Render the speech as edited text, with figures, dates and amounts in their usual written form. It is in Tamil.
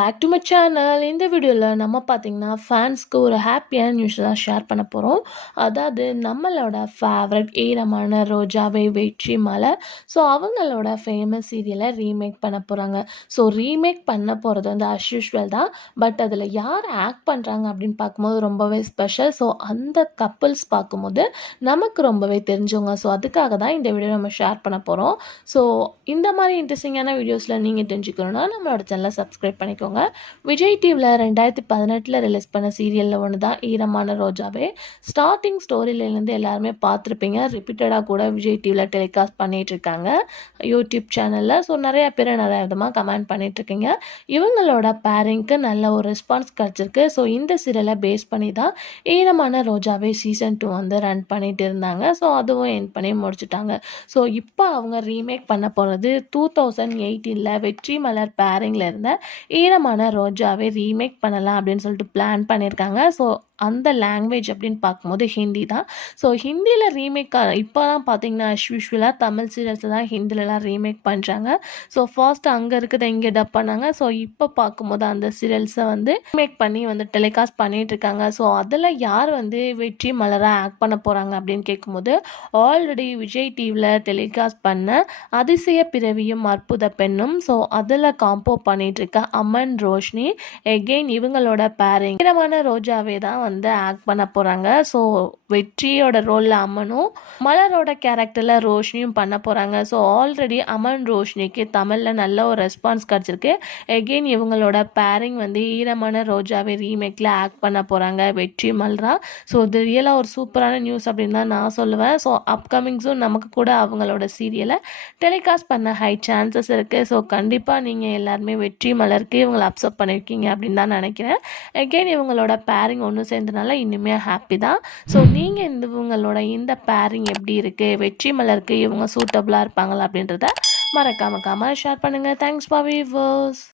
Back to my channel. இந்த வீடியோவில் நம்ம பார்த்தீங்கன்னா ஃபேன்ஸ்க்கு ஒரு ஹாப்பியான நியூஸ் தான் ஷேர் பண்ண போகிறோம். அதாவது நம்மளோட ஃபேவரட் ஈரமான ரோஜாவே வெற்றி மலை. ஸோ அவங்களோட ஃபேமஸ் சீரியலை ரீமேக் பண்ண போகிறாங்க. ஸோ ரீமேக் பண்ண போகிறது வந்து அஸ் யூஷுவல் தான். பட் அதில் யார் ஆக்ட் பண்ணுறாங்க அப்படின்னு பார்க்கும்போது ரொம்பவே ஸ்பெஷல். ஸோ அந்த கப்புள்ஸ் பார்க்கும்போது நமக்கு ரொம்பவே தெரிஞ்சவங்க. ஸோ அதுக்காக தான் இந்த வீடியோ நம்ம ஷேர் பண்ண போகிறோம். ஸோ இந்த மாதிரி இன்ட்ரெஸ்டிங்கான வீடியோஸில் நீங்கள் தெரிஞ்சுக்கணுன்னா நம்மளோட சேனலை சப்ஸ்கிரைப் பண்ணிக்கோங்க. விஜய் டிவியில் 2018 ரிலீஸ் பண்ண சீரியலில் ஒன்று தான் ஈரமான ரோஜாவே. ஸ்டார்டிங் ஸ்டோரியிலேருந்து எல்லாருமே பார்த்துருப்பீங்க. ரிப்பீட்டடாக கூட விஜய் டிவியில் டெலிகாஸ்ட் பண்ணிகிட்ருக்காங்க யூடியூப் சேனலில். ஸோ நிறைய பேர் நிறைய விதமாக கமெண்ட் பண்ணிகிட்ருக்கீங்க. இவங்களோட பேரிங்க்கு நல்ல ஒரு ரெஸ்பான்ஸ் கிடச்சிருக்கு. ஸோ இந்த சீரியலை பேஸ் பண்ணி தான் ஈரமான ரோஜாவே சீசன் 2 வந்து ரன் பண்ணிட்டு இருந்தாங்க. ஸோ அதுவும் என் பண்ணி முடிச்சுட்டாங்க. ஸோ இப்போ அவங்க ரீமேக் பண்ண போகிறது 2018 வெற்றி மலர் பேரிங்கில் இருந்த ஈரமான ரோஜாவே ரீமேக் பண்ணலாம் அப்படின்னு சொல்லிட்டு பிளான் பண்ணியிருக்காங்க. ஸோ அந்த லாங்குவேஜ் அப்படின்னு பார்க்கும்போது ஹிந்தி தான். ஸோ ஹிந்தியில் ரீமேக் இப்போ தான் பார்த்தீங்கன்னா யூஸ்வலாக தமிழ் சீரியல்ஸில் தான் ஹிந்திலலாம் ரீமேக் பண்ணுறாங்க. ஸோ ஃபர்ஸ்ட் அங்கே இருக்கிறத இங்கே டப் பண்ணாங்க. ஸோ இப்போ பார்க்கும்போது அந்த சீரியல்ஸை வந்து ரீமேக் பண்ணி வந்து டெலிகாஸ்ட் பண்ணிகிட்டு இருக்காங்க. ஸோ அதில் யார் வந்து வெற்றி மலராக ஆக்ட் பண்ண போகிறாங்க அப்படின்னு கேட்கும்போது ஆல்ரெடி விஜய் டிவியில் டெலிகாஸ்ட் பண்ண அதிசய பிறவியும் அற்புத பெண்ணும். ஸோ அதில் காம்போ பண்ணிட்டு இருக்க அமன் ரோஷினி எகெயின் இவங்களோட பேரிங் ஈரமான ரோஜாவே தான் வந்து ஆக்ட் பண்ண போகிறாங்க. ஸோ வெற்றியோட ரோலில் அம்மனும் மலரோட கேரக்டரில் ரோஷினியும் பண்ண போகிறாங்க. ஸோ ஆல்ரெடி அமன் ரோஷினிக்கு தமிழில் நல்ல ஒரு ரெஸ்பான்ஸ் கிடச்சிருக்கு. எகெயின் இவங்களோட பேரிங் வந்து ஈரமான ரோஜாவே ரீமேக்கில் ஆக்ட் பண்ண போகிறாங்க வெற்றி மல்ரா. ஸோ இது ரியலாக ஒரு சூப்பரான நியூஸ் அப்படின்னு தான் நான் சொல்லுவேன். ஸோ அப்கமிங்ஸும் நமக்கு கூட அவங்களோட சீரியலை டெலிகாஸ்ட் பண்ண ஹை சான்சஸ் இருக்குது. ஸோ கண்டிப்பாக நீங்கள் எல்லாருமே வெற்றி மலருக்கு இவங்களை அப்செப்ட் பண்ணியிருக்கீங்க அப்படின்னு தான் நினைக்கிறேன். எகெயின் இவங்களோட பேரிங் ஒன்று சேர்ந்தனால இன்னுமே ஹாப்பி தான். ஸோ நீங்கள் இவங்களோட இந்த பேரிங் எப்படி இருக்குது, வெற்றி மலருக்கு இவங்க சூட்டபுளாக இருப்பாங்களா அப்படின்றத மறக்காம ஷேர் பண்ணுங்கள். Thanks for viewers.